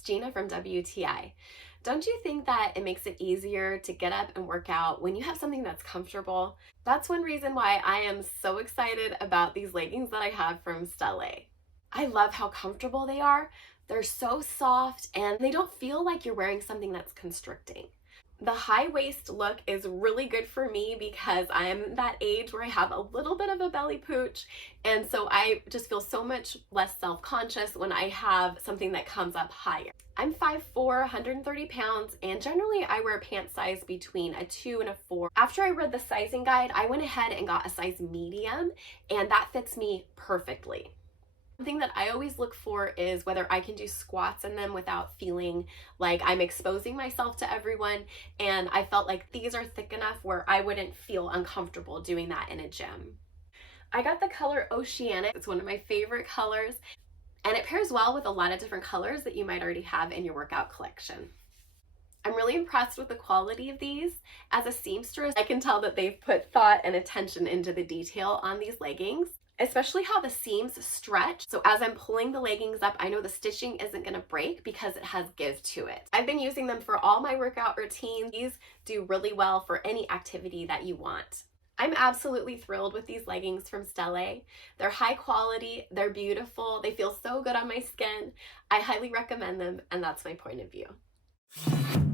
it's Gina from WTI. Don't you think that it makes it easier to get up and work out when you have something that's comfortable? That's one reason why I am so excited about these leggings that I have from Stelle. I love how comfortable they are. They're so soft and they don't feel like you're wearing something that's constricting. The high waist look is really good for me because I'm that age where I have a little bit of a belly pooch, and so I just feel so much less self-conscious when I have something that comes up higher. I'm 5'4", 130 pounds, and generally I wear pant size between a 2 and a 4. After I read the sizing guide, I went ahead and got a size medium, and that fits me perfectly. One thing that I always look for is whether I can do squats in them without feeling like I'm exposing myself to everyone, and I felt like these are thick enough where I wouldn't feel uncomfortable doing that in a gym. I got the color Oceanic. It's one of my favorite colors, and it pairs well with a lot of different colors that you might already have in your workout collection. I'm really impressed with the quality of these. As a seamstress, I can tell that they've put thought and attention into the detail on these leggings, especially how the seams stretch. So as I'm pulling the leggings up, I know the stitching isn't gonna break because it has give to it. I've been using them for all my workout routines. These do really well for any activity that you want. I'm absolutely thrilled with these leggings from Stelle. They're high quality, they're beautiful, they feel so good on my skin. I highly recommend them, and that's my point of view.